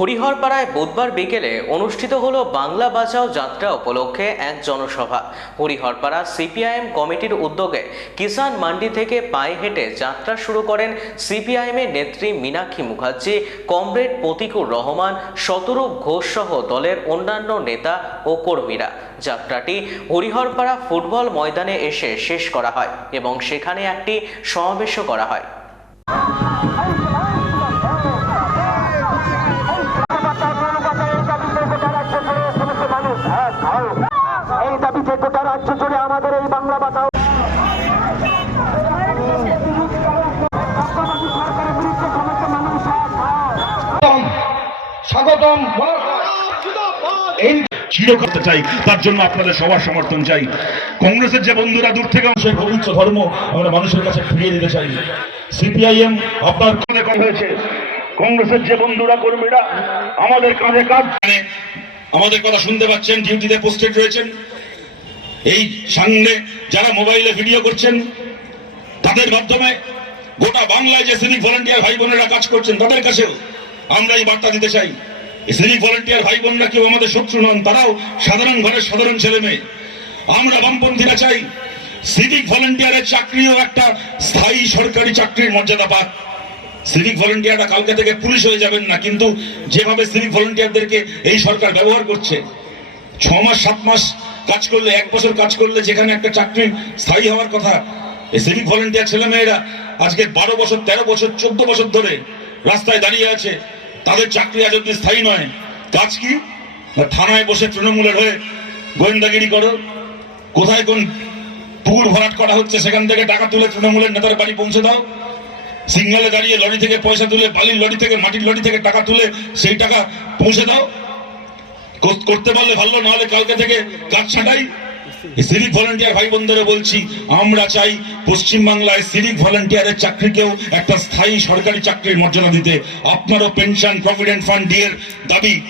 হরিহরপাড়ায় বুধবার বিকেলে অনুষ্ঠিত হল বাংলা বাঁচাও যাত্রা উপলক্ষে এক জনসভা। হরিহরপাড়া সিপিআইএম কমিটির উদ্যোগে কিষান মান্ডি থেকে পায়ে হেঁটে যাত্রা শুরু করেন সিপিআইএমের নেত্রী মীনাক্ষী মুখার্জি, কমরেড প্রতিকুর রহমান, শতরূপ ঘোষ সহ দলের অন্যান্য নেতা ও কর্মীরা। যাত্রাটি হরিহরপাড়া ফুটবল ময়দানে এসে শেষ করা হয় এবং সেখানে একটি সমাবেশও করা হয়। দাবিতে গোটা রাজ্য জুড়ে আমাদের এই বাংলা বাঁচাও স্বাগতম এই চির করতে চাই তার জন্য আপনাদের সবার সমর্থন চাই। কংগ্রেসের যে বন্ধুরা দূর থেকে সেই পবিত্র ধর্ম আমরা মানুষের কাছে ফিরিয়ে দিতে চাই। সিপিআইএম আপনার হয়েছে। কংগ্রেসের যে বন্ধুরা কর্মীরা আমাদের কাঁধে কাঁধ মানে আমাদের কথা শুনতে পাচ্ছেন ডিউটিতে পোস্টেড রয়েছেন। এই সামনে যারা মোবাইলে ভিডিও করছেন, তাদের মাধ্যমে গোটা বাংলায় যে সিভিক ভলেন্টিয়ার ভাই বোনেরা কাজ করছেন, তাদের কাছেও আমরা এই বার্তা দিতে চাই। সিভিক ভলেন্টিয়ার ভাই বোনরা কেউ আমাদের শত্রু নন, তারাও সাধারণ ঘরের সাধারণ ছেলে মেয়ে। আমরা বামপন্থীরা চাই সিভিক ভলেন্টিয়ারের চাকরিও একটা স্থায়ী সরকারি চাকরির মর্যাদা পাক। সিভিক ভলেন্টিয়াররা কালকে থেকে পুলিশ হয়ে যাবেন না, কিন্তু যেভাবে সিভিক ভলেন্টিয়ারদেরকে এই সরকার ব্যবহার করছে, ছ মাস, সাত মাস কাজ করলে, এক বছর কাজ করলে যেখানে একটা চাকরি স্থায়ী হওয়ার কথা, এই সিভিক ভলেন্টিয়ার ছেলে মেয়েরা আজকে বারো বছর, তেরো বছর, চোদ্দ বছর ধরে রাস্তায় দাঁড়িয়ে আছে। তাদের চাকরি আজ অব্দি স্থায়ী নয়। কাজ কি? থানায় বসে তৃণমূলের হয়ে গোয়েন্দাগিরি করো। কোথায় কোন পুকুর ভরাট করা হচ্ছে, সেখান থেকে টাকা তুলে তৃণমূলের নেতার বাড়ি পৌঁছে দাও। সিগনালে দাঁড়িয়ে লরি থেকে পয়সা তুলে বালির লরি থেকে, মাটির লরি থেকে টাকা তুলে সেই টাকা পৌঁছে দাও। করতে পারলে ভালো, নাহলে কালকে থেকে কাজ ছাঁটাই। সিভিক ভলেন্টিয়ার ভাই বোনদেরও বলছি, আমরা চাই পশ্চিমবাংলায় সিভিক ভলেন্টিয়ারের চাকরিকেও একটা স্থায়ী সরকারি চাকরির মর্যাদা দিতে। আপনারও পেনশন, প্রভিডেন্ট ফান্ড ডিএর দাবি,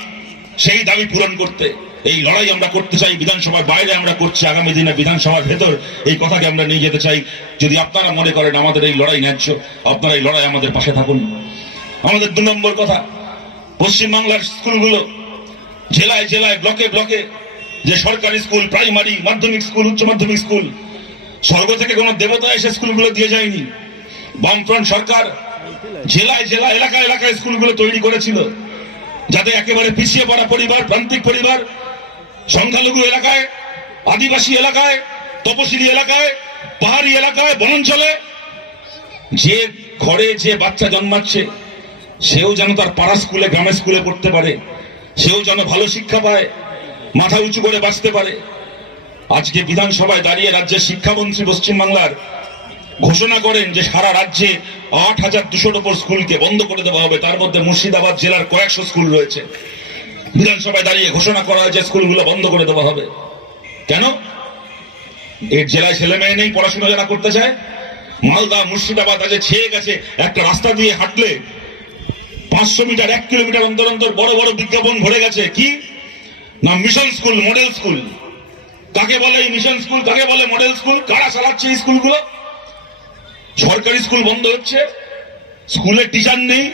সেই দাবি পূরণ করতে। এই লড়াই আমরা করতে চাই, বিধানসভার বাইরে আমরা করছি, আগামী দিনে বিধানসভার ভেতর। এই কথাকে আমরা নিয়ে যেতে চাই। যদি আপনারা মনে করেন আমাদের এই লড়াই ন্যায্য, আপনারা এই লড়াই আমাদের পাশে থাকুন। আমাদের দু নম্বর কথা, পশ্চিমবাংলার স্কুলগুলো জেলায় জেলায়, ব্লকে ব্লকে যে সরকারি স্কুল, প্রাইমারি, মাধ্যমিক স্কুল, উচ্চ মাধ্যমিক স্কুল, স্বর্গ থেকে কোনো দেবতা এসে স্কুলগুলো দিয়ে যায়নি। বামফ্রন্ট সরকার জেলায় জেলা এলাকা এলাকায় স্কুলগুলো তৈরি করেছিল, যাতে একেবারে পিছিয়ে পড়া পরিবার, প্রান্তিক পরিবার, সংখ্যালঘু এলাকায়, আদিবাসী এলাকায়, তপশিলি এলাকায়, পাহাড়ি এলাকায়, বনাঞ্চলে যে ঘরে যে বাচ্চা জন্মাচ্ছে, সেও যেন তার পাড়া স্কুলে, গ্রামের স্কুলে পড়তে পারে। সেও যেন ভালো শিক্ষা পায়, মাথা উঁচু করে বাঁচতে পারে। আজকে বিধানসভায় দাঁড়িয়ে রাজ্যের শিক্ষামন্ত্রী পশ্চিমবাংলার ঘোষণা করেন যে সারা রাজ্যে আট হাজার দুশোর ওপর স্কুলকে বন্ধ করে দেওয়া হবে। তার মধ্যে মুর্শিদাবাদ জেলার কয়েকশো স্কুল রয়েছে। বিধানসভায় দাঁড়িয়ে ঘোষণা করা হয় যে স্কুলগুলো বন্ধ করে দেওয়া হবে। কেন? এর জেলায় ছেলে মেয়ে নেই, পড়াশোনা যারা করতে চায়। মালদা, মুর্শিদাবাদ আজ ছেয়ে গেছে। একটা রাস্তা দিয়ে হাঁটলে পাঁচশো মিটার, এক কিলোমিটার অন্তর অন্তর বড় বড় বিজ্ঞাপন ভরে গেছে। কি? না মিশন স্কুল মডেল স্কুল কাকে বলে এই মিশন স্কুল কাকে বলে মডেল স্কুল কারা চালাচ্ছে এই স্কুলগুলো সরকারি স্কুল বন্ধ হচ্ছে। স্কুলে টিচার নেই।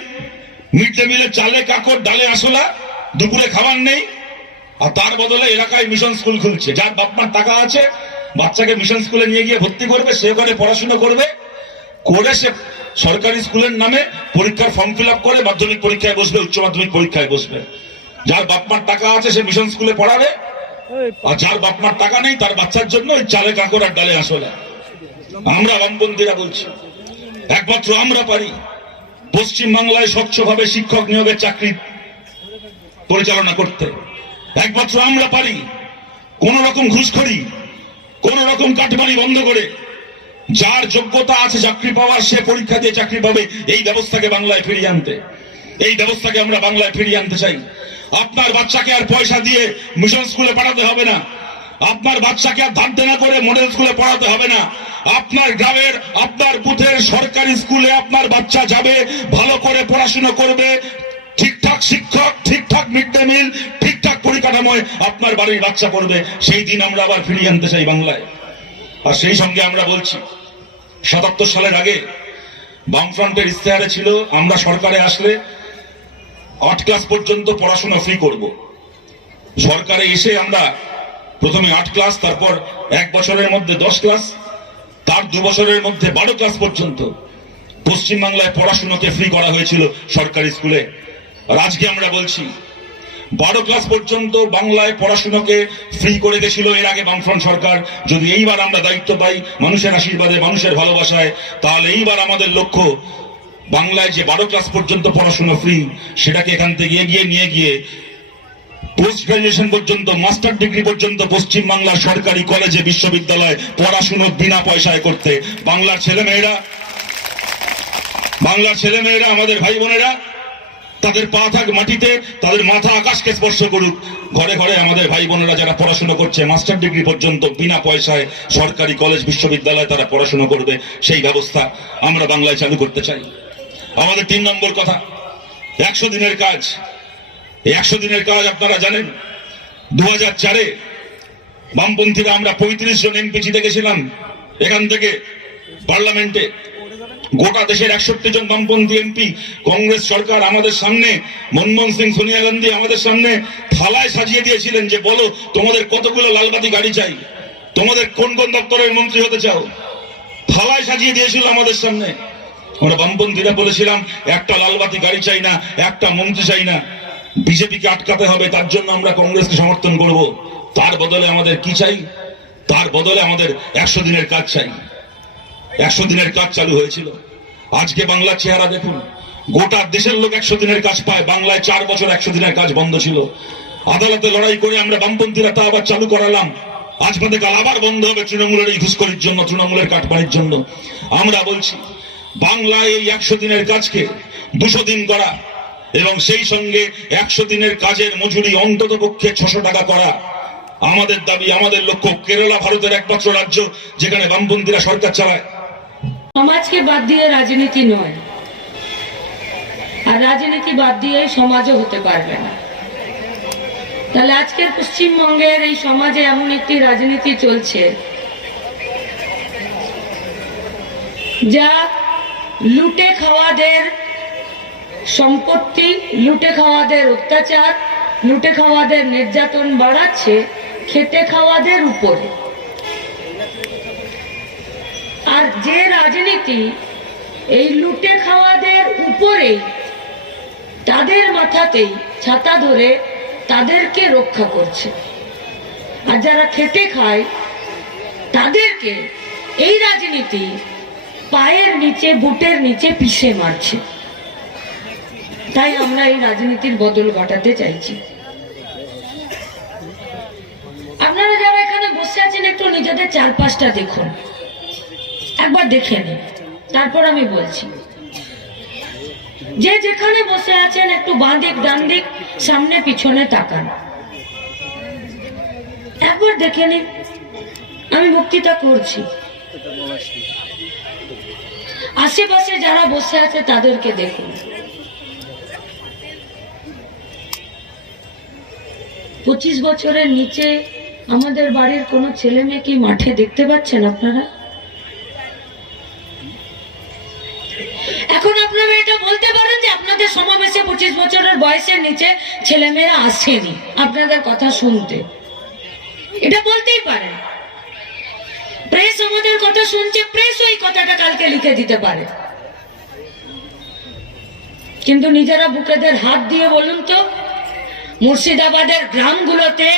মিড ডে মিলে চালে, কাকর, ডালে আসলা দুপুরে খাবার নেই। আর তার বদলে এলাকায় মিশন স্কুল খুলছে। যার বাপমার টাকা আছে, বাচ্চাকে মিশন স্কুলে নিয়ে গিয়ে ভর্তি করবে, সে ওখানে পড়াশোনা করবে। করে সে সরকারি স্কুলের নামে পরীক্ষার ফর্ম ফিল করে মাধ্যমিক পরীক্ষায় বসবে, উচ্চ মাধ্যমিক পরীক্ষায় বসবে। যার বাপমার টাকা আছে, সে মিশন স্কুলে পড়াবে। আর যার বাপমার টাকা নেই, তার বাচ্চার জন্য ওই চালে কাকড় আর ডালে আসলে। আমরা বামপন্থীরা বলছি, একমাত্র আমরা পারি। পশ্চিম বাংলায় স্বচ্ছভাবে শিক্ষক নিয়োগের চাকরি পরিচালনা করতে। একমাত্র আমরা পারি। কোন রকম ঘুষখড়ি কোন রকম কাটমানি বন্ধ করে যার যোগ্যতা আছে চাকরি পাওয়ার সে পরীক্ষা দিয়ে চাকরি পাবে। এই ব্যবস্থাকে বাংলায় ফিরিয়ে আনতে। এই ব্যবস্থাকে আমরা বাংলায় ফিরিয়ে আনতে চাই। আপনার বাচ্চাকে আর পয়সা দিয়ে মিশন স্কুলে পাঠাতে হবে না। আপনার বাচ্চাকে আর ধার দেনা করে মডেল স্কুলে পড়াতে হবে না। আপনার গ্রামের, আপনার বুথের সরকারি স্কুলে আপনার বাচ্চা যাবে, ভালো করে পড়াশোনা করবে। ঠিকঠাক শিক্ষক, ঠিকঠাক মিড ডে মিল, ঠিকঠাক পরিকাঠামোয় আপনার বাড়ির বাচ্চা পড়বে। সেই দিন আমরা আবার ফিরিয়ে আনতে চাই বাংলায়। আর সেই সঙ্গে আমরা বলছি, সাতাত্তর সালের আগে বামফ্রন্টের ইস্তেহারে ছিল, আমরা সরকারে আসলে আট ক্লাস পর্যন্ত পড়াশোনা ফ্রি করব। সরকারে এসে আমরা প্রথমে আট ক্লাস, তারপর এক বছরের মধ্যে দশ ক্লাস, তার দু বছরের মধ্যে বারো ক্লাস পর্যন্ত পশ্চিমবাংলায় পড়াশোনাকে ফ্রি করা হয়েছিল সরকারি স্কুলে। আর আজকে আমরা বলছি বারো ক্লাস পর্যন্ত বাংলায় পড়াশোনাকে ফ্রি করে গেছিল এর আগে বামফ্রন্ট সরকার। যদি এইবার আমরা দায়িত্ব পাই মানুষের আশীর্বাদে, মানুষের ভালোবাসায়, তাহলে এইবার আমাদের লক্ষ্য বাংলায় যে বারো ক্লাস পর্যন্ত পড়াশোনা ফ্রি সেটাকে এখান থেকে এগিয়ে নিয়ে গিয়ে পোস্ট গ্রাজুয়েশন পর্যন্ত মাস্টার ডিগ্রি পর্যন্ত পশ্চিম বাংলার সরকারি কলেজে বিশ্ববিদ্যালয় পড়াশুনো বিনা পয়সায় করতে। বাংলার ছেলেমেয়েরা বাংলার ছেলেমেয়েরা, আমাদের ভাই বোনেরা তাদের পা থাক মাটিতে, তাদের মাথা আকাশকে স্পর্শ করুক। ঘরে ঘরে আমাদের ভাই বোনেরা যারা পড়াশোনা করছে, মাস্টার ডিগ্রি পর্যন্ত বিনা পয়সায় সরকারি কলেজ, বিশ্ববিদ্যালয়ে তারা পড়াশোনা করবে, সেই ব্যবস্থা আমরা বাংলায় চালু করতে চাই। আমাদের তিন নম্বর কথা, একশো দিনের কাজ। এই একশো দিনের কাজ আপনারা জানেন দু হাজার চারে বামপন্থীরা আমরা পঁয়ত্রিশ জন এমপি জিতে গেছিলাম, এখান থেকে পার্লামেন্টে। গোটা দেশের একষট্টি জন বামপন্থী এমপি, কংগ্রেস সরকার আমাদের সামনে, মনমোহন সিং, সোনিয়া গান্ধী আমাদের সামনে থালায় সাজিয়ে দিয়েছিলেন যে, বলো তোমাদের কতগুলো লালবাতি গাড়ি চাই? তোমাদের কোন কোন দপ্তরের মন্ত্রী হতে চাও? থালায় সাজিয়ে দিয়েছিল আমাদের সামনে। আমরা বামপন্থীরা বলেছিলাম, একটা লালবাতি গাড়ি চাই না, একটা মন্ত্রী চাই না। বিজেপিকে আটকাতে হবে, তার জন্য আমরা কংগ্রেসকে সমর্থন করব। তার বদলে আমাদের কি চাই? তার বদলে আমাদের একশো দিনের কাজ চাই। একশো দিনের কাজ চালু হয়েছিল। আজকে বাংলার চেহারা দেখুন। গোটা দেশের লোক একশো দিনের কাজ পায়, বাংলায় চার বছর একশো দিনের কাজ বন্ধ ছিল। আদালতে লড়াই করে আমরা বামপন্থীরা তা আবার চালু করালাম। আজ বাদে কাল আবার বন্ধ হবে তৃণমূলের এই ঘুষখড়ির জন্য, তৃণমূলের কাটপানির জন্য। আমরা বলছি, বাংলায় এই একশো দিনের কাজকে দুশো দিন করা এবং সেই সঙ্গে একশো দিনের কাজের মজুরি অন্তত পক্ষে ছশো টাকা করা আমাদের দাবি, আমাদের লক্ষ্য। কেরালা ভারতের একমাত্র রাজ্য যেখানে বামপন্থীরা সরকার চালায়। সমাজকে বাদ দিয়ে রাজনীতি নয়। আর রাজনীতি বাদ দিয়ে সমাজও হতে পারবে না। তাহলে আজকের পশ্চিমবঙ্গের এই সমাজে এমন একটি রাজনীতি চলছে, যা লুটে খাওয়াদের সম্পত্তি, লুটে খাওয়াদের অত্যাচার, লুটে খাওয়াদের নির্যাতন বাড়াচ্ছে খেতে খাওয়াদের উপরে। আর যে রাজনীতি এই লুটে খাওয়াদের উপরেই তাদের মাথাতেই ছাতা ধরে তাদেরকে রক্ষা করছে। আর যারা খেটে খায়, তাদেরকে এই রাজনীতি পায়ের নিচে, বুটের নিচে পিষে মারছে। তাই আমরা এই রাজনীতির বদল ঘটাতে চাইছি। আপনারা যারা এখানে বসে আছেন, একটু নিজেদের চারপাশটা দেখুন। একবার দেখে নিন তারপর আমি বলছি। যে যেখানে বসে আছেন, একটু বাঁ দিক ডান দিক সামনে, পিছনে তাকান। একবার দেখে নিন আমি বক্তৃতা করছি। আশেপাশে যারা বসে আছে, তাদেরকে দেখুন। পঁচিশ বছরের নিচে আমাদের বাড়ির কোনো ছেলে মেয়ে কি মাঠে দেখতে পাচ্ছেন আপনারা? বলতে পারেন যে আপনাদের সমাবেশে পঁচিশ বছরের বয়সের নিচে ছেলেমেয়েরা আসেনি আপনাদের কথা শুনতে। এটা বলতেই পারেন। প্রেস আমাদের কথা শুনছে প্রেস ওই কথাটা কালকে লিখে দিতে পারে। কিন্তু নিজেরা বুকেদের হাত দিয়ে বলুন তো, মুর্শিদাবাদের গ্রামগুলোতে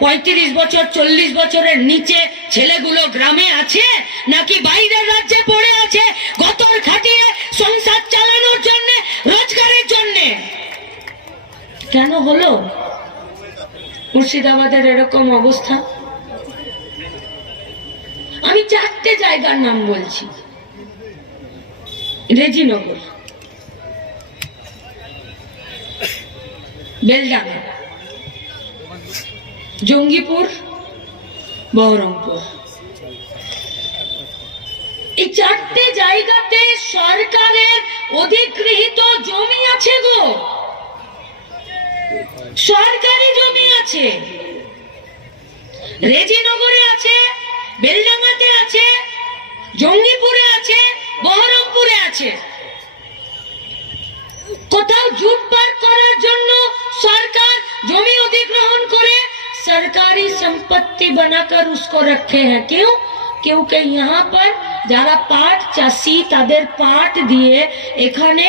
পঁয়ত্রিশ বছর, চল্লিশ বছরের নিচে ছেলেগুলো গ্রামে আছে নাকি বাইরের রাজ্যে পড়ে আছে? গতর খাটিয়ে সংসার চালানোর জন্য, রোজগারের জন্য? কেন হলো? মুর্শিদাবাদের এরকম অবস্থা? আমি চারটে জায়গার নাম বলছি। রেজিনগর, বেলডাঙ্গা। জঙ্গিপুর, বহরমপুর। এই চারটে জায়গাতে সরকারের অধিগৃহীত জমি আছে গো। সরকারি জমি আছে। রেজিনগরে আছে, বেলডাঙ্গাতে আছে, জঙ্গিপুরে আছে, বহরমপুরে আছে। কোথাও জুট পার করার জন্য সরকার জমি অধিগ্রহণ করে सरकारी संपत्ति बनाकर उसको रखे हैं क्यों क्योंकि यहाँ पर যারা পাট চাষি তাদের পাট দিয়ে এখানে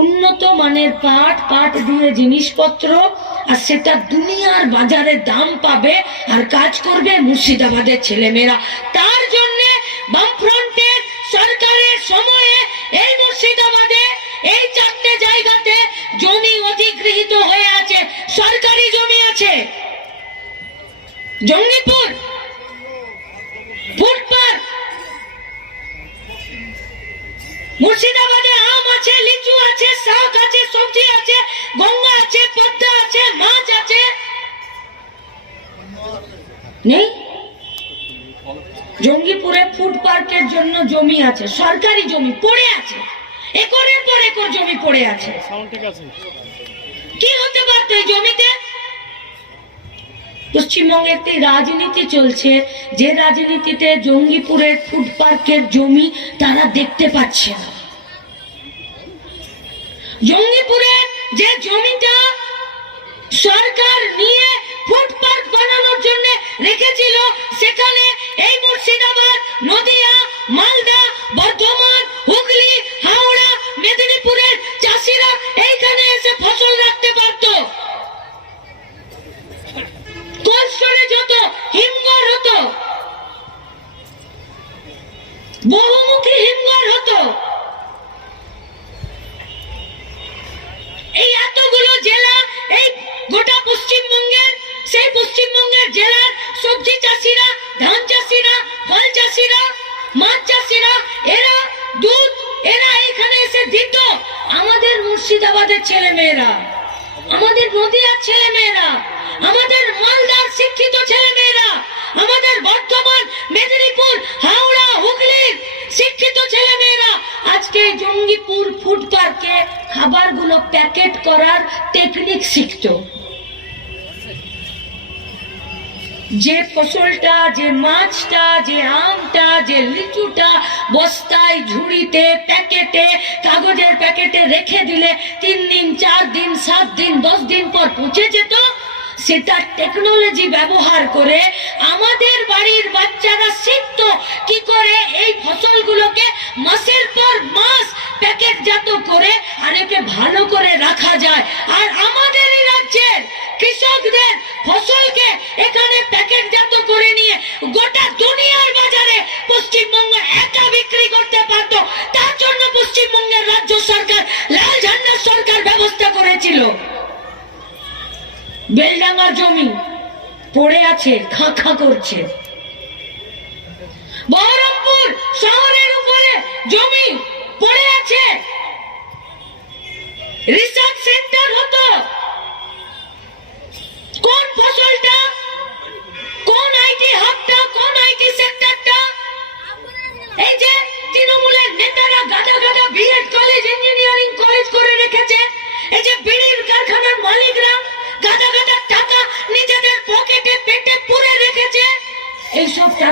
উন্নত মানের পাট পাট দিয়ে জিনিসপত্র আর সেটা দুনিয়ার বাজারে দাম পাবে আর কাজ করবে মুর্শিদাবাদের ছেলেমেয়েরা তার জন্য বামফ্রন্টের সরকারের সময়ে এই মুর্শিদাবাদে এই চারটে জায়গাতে জমি অধিগৃহীত হয়ে আছে, সরকারি জমি আছে। জঙ্গিপুর ফুটপাথ মুর্শিদাবাদে আম আছে, লিচু আছে, শাক আছে, সবজি আছে, গঙ্গা আছে, পদ্মা আছে, মাছ আছে। নেই? জঙ্গিপুরে ফুড পার্কের জন্য জমি আছে, সরকারি জমি পড়ে আছে। একরের পর একর জমি পড়ে আছে। কি হতে পারতো এই জমিতে? পশ্চিমবঙ্গে একটি রাজনীতি চলছে যে রাজনীতিতে জঙ্গিপুরের ফুড পার্কের জমি তারা দেখতে পাচ্ছে না। জঙ্গিপুরের যে জমিটা সরকার নিয়ে ফুড পার্ক বানানোর জন্য রেখেছিল সেখানে এই মুর্শিদাবাদ, নদিয়া, মালদা, বর্ধমান, হুগলি, হাওড়া, মেদিনীপুরের চাষিরা এইখানে এসে ফসল রাখতে পারতো হিমঘর হতো, বহুমুখী হিমঘর হতো, এই এতগুলো ছেলে মেয়েরা আমাদের নদীয়ার ছেলে মেয়েরা আমাদের মালদার শিক্ষিত ছেলে মেয়েরা আমাদের বর্তমান মেদিনীপুর, হাওড়া, হুগলির শিক্ষিত ছেলে মেয়েরা আজকে জঙ্গিপুর ফুড পার্কে খাবারগুলো প্যাকেট করার টেকনিক শিখতো যে ফসলটা, যে মাছটা, যে আমটা, যে লিচুটা বস্তায় ঝুড়িতে, প্যাকেটে, কাগজের প্যাকেটে রেখে দিলে তিন দিন, চার দিন, সাত দিন, দশ দিন পর পচে যেত। সেটা টেকনোলজি ব্যবহার করে আমাদের বাড়ির বাচ্চারা শিখতো কি করে এই ফসলগুলোকে মাসের পর মাস প্যাকেটজাত করে আর একে ভালো করে রাখা যায়। আর আমাদেরই রাজ্যের কৃষকদের ফসলকে এখানে প্যাকেটজাত করে নিয়ে গোটা দুনিয়ার বাজারে পশ্চিমবঙ্গ একা বিক্রি করতে পারতো। তার জন্য পশ্চিমবঙ্গের রাজ্য সরকার লাল ঝান্ডার সরকার ব্যবস্থা করেছিল। বেলডাঙ্গার জমি পড়ে আছে, খাঁ খাঁ করছে। বহরমপুর শহরের উপরে জমি পড়ে আছে। রিসার্চ সেন্টার হতো। কোন ফসলটা, কোন আইটি হাবটা কোন আইটি সেক্টরটা এই যে তৃণমূলের নেতারা গাদা গাদা বিএড কলেজ ইঞ্জিনিয়ারিং কলেজ করে রেখেছে। এই যে বিড়ির কারখানার মালিকরা গাদা গাদা টাকা নিজেদের পকেটে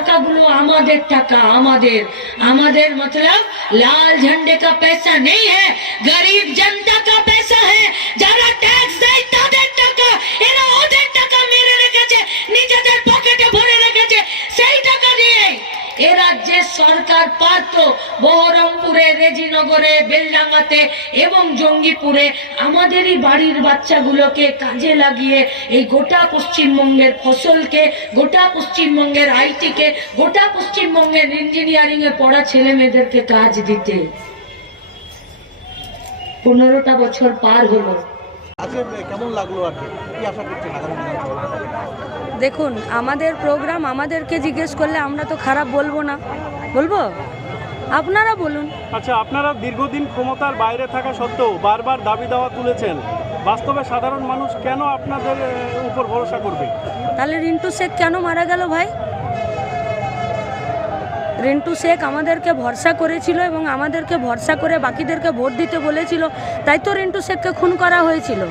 টাকাগুলো আমাদের টাকা আমাদের আমাদের मतलब লাল झंडे का पैसा नहीं है गरीब जनता का पैसा है যারা সরকার পারত বহরমপুরে রেজিনগরে, বেলডাঙ্গাতে এবং জঙ্গিপুরে আমাদেরই বাড়ির বাচ্চাগুলোকে কাজে লাগিয়ে এই গোটা পশ্চিমবঙ্গের ফসলকে, গোটা পশ্চিমবঙ্গের আইটিকে, গোটা পশ্চিমবঙ্গের ইঞ্জিনিয়ারিং এ পড়া ছেলে মেয়েদেরকে কাজ দিতে। পনেরোটা বছর পার হলো। কেমন লাগল আর কি? আশা করছেন দেখুন আমাদের প্রোগ্রাম আমাদেরকে জিজ্ঞেস করলে আমরা তো খারাপ বলব না। বলব? আপনারা বলুন। আচ্ছা আপনারা দীর্ঘদিন ক্ষমতার বাইরে থাকা সত্ত্বেও বারবার দাবি দাওয়া তুলেছেন। বাস্তবে সাধারণ মানুষ কেন আপনাদের উপর ভরসা করবে? তাহলে রিন্টু শেখ কেন মারা গেল ভাই? রিন্টু শেখ আমাদেরকে ভরসা করেছিল এবং আমাদেরকে ভরসা করে বাকিদেরকে ভোট দিতে বলেছিল। তাই তো রিন্টু শেখকে খুন করা হয়েছিল।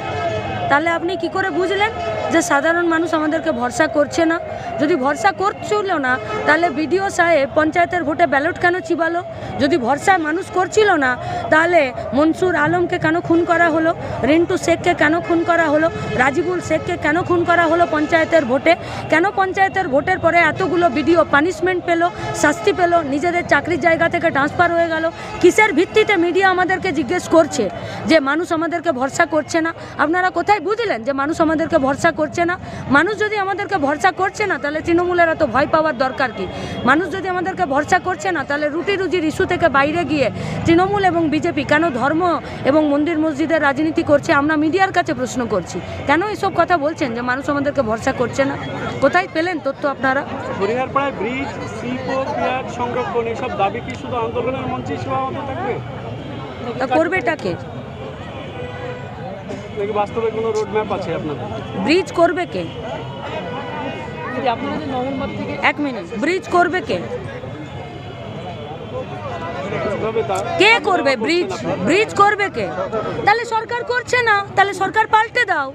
তাহলে আপনি কি করে বুঝলেন? যে সাধারণ মানুষ আমাদেরকে ভরসা করছে না। যদি ভরসা করছিল না, তাহলে বিডিও সাহেব পঞ্চায়েতের ভোটে ব্যালট কেন চিবালো? যদি ভরসা মানুষ করছিল না, তাহলে মনসুর আলমকে কেন খুন করা হলো? রিন্টু শেখকে কেন খুন করা হলো? রাজিবুল শেখকে কেন খুন করা হলো পঞ্চায়েতের ভোটে? কেন পঞ্চায়েতের ভোটের পরে এতগুলো বিডিও পানিশমেন্ট পেল, শাস্তি পেল, নিজেদের চাকরির জায়গা থেকে ট্রান্সফার হয়ে গেল? কিসের ভিত্তিতে মিডিয়া আমাদেরকে জিজ্ঞেস করছে যে মানুষ আমাদেরকে ভরসা করছে না? আপনারা কোথায় বুঝলেন যে মানুষ আমাদেরকে ভরসা করছে না। মানুষ যদি আমাদেরকে ভরসা করছে না তাহলে তৃণমূলের এত ভয় পাওয়ার দরকার কি? মানুষ যদি আমাদেরকে ভরসা করছে না তাহলে রুটি রুজির ইস্যু থেকে বাইরে গিয়ে তৃণমূল এবং বিজেপি কেন ধর্ম এবং মন্দির মসজিদের রাজনীতি করছে? আমরা মিডিয়ার কাছে প্রশ্ন করছি। কেন এসব কথা বলছেন যে মানুষ আমাদেরকে ভরসা করছে না? কোথায় পেলেন তথ্য আপনারা? হরিহরপাড়ায় ব্রিজ শিল্প পেঁয়াজ সংরক্ষণ এসব দাবি কি শুধু আন্দোলনের মঞ্চে সীমাবদ্ধ থাকবে? তা করবেটাকে নাকি বাস্তবে কোনো রোড ম্যাপ আছে আপনাদের? ব্রিজ করবে কে? এক মিনিট ব্রিজ করবে কে? কে করবে ব্রিজ ব্রিজ করবে কে? তাহলে সরকার করছে না তাহলে সরকার পাল্টে দাও।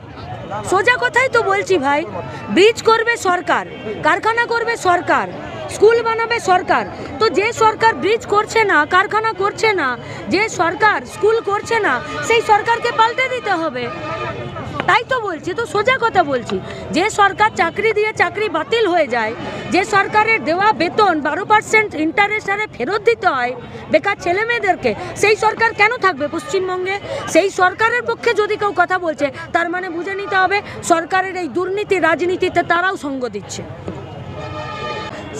সোজা কথাই তো বলছি ভাই ব্রিজ করবে সরকার কারখানা করবে সরকার। স্কুল বানাবে সরকার। তো যে সরকার ব্রিজ করছে না, কারখানা করছে না, যে সরকার স্কুল করছে না, সেই সরকারকে পাল্টে দিতে হবে। তাই তো বলছি, তো সোজা কথা বলছি। যে সরকার চাকরি দিয়ে চাকরি বাতিল হয়ে যায়, যে সরকারের দেওয়া বেতন বারো পার্সেন্ট ইন্টারেস্ট হারে ফেরত দিতে হয় বেকার ছেলে মেয়েদেরকে সেই সরকার কেন থাকবে পশ্চিমবঙ্গে? সেই সরকারের পক্ষে যদি কেউ কথা বলছে, তার মানে বুঝে নিতে হবে সরকারের এই দুর্নীতি, রাজনীতিতে তারাও সঙ্গ দিচ্ছে।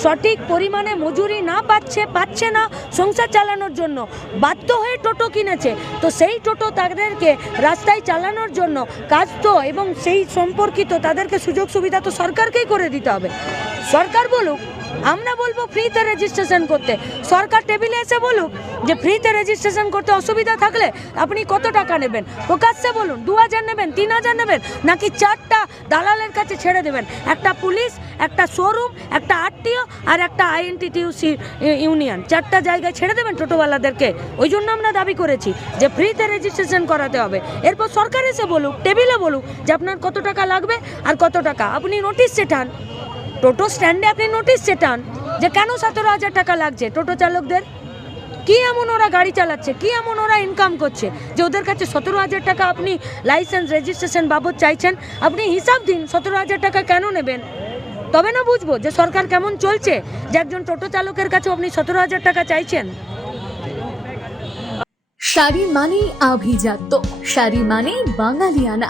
সঠিক পরিমাণে মজুরি না পাচ্ছে পাচ্ছে না সংসার চালানোর জন্য। বাধ্য হয়ে টোটো কিনেছে। তো সেই টোটো তাদেরকে রাস্তায় চালানোর জন্য কাজ তো এবং সেই সম্পর্কিত তাদেরকে সুযোগ সুবিধা তো সরকারকেই করে দিতে হবে। সরকার বলুক, আমরা বলব ফ্রিতে রেজিস্ট্রেশন করতে। সরকার টেবিলে এসে বলুক যে ফ্রিতে রেজিস্ট্রেশন করতে অসুবিধা থাকলে আপনি কত টাকা নেবেন? প্রকাশ্যে বলুন, দু হাজার নেবেন, তিন হাজার নেবেন, নাকি চারটা দালালের কাছে ছেড়ে দেবেন? একটা পুলিশ, একটা শোরুম একটা আরটিও আর একটা আইএনটিটিউসি ইউনিয়ন চারটা জায়গায় ছেড়ে দেবেন টোটোওয়ালাদেরকে। ওই জন্য আমরা দাবি করেছি যে ফ্রিতে রেজিস্ট্রেশন করাতে হবে। এরপর সরকার এসে বলুক টেবিলে বলুক যে আপনার কত টাকা লাগবে আর কত টাকা। আপনি নোটিশ চেটান টোটো স্ট্যান্ডে আপনি নোটিশ চেটান যে কেন সতেরো হাজার টাকা লাগছে টোটো চালকদের? কি এমন ওরা গাড়ি চালাচ্ছে? কি এমন ওরা ইনকাম করছে? যে ওদের কাছে সতেরো হাজার টাকা আপনি লাইসেন্স রেজিস্ট্রেশন বাবদ চাইছেন, আপনি হিসাব দিন সতেরো হাজার টাকা কেন নেবেন? তবে না বুঝব যে সরকার কেমন চলছে যে একজন টোটো চালকের কাছে আপনি সতেরো হাজার টাকা চাইছেন? শাড়ি মানেই আভিজাত্য, শাড়ি মানেই বাঙালিয়ানা।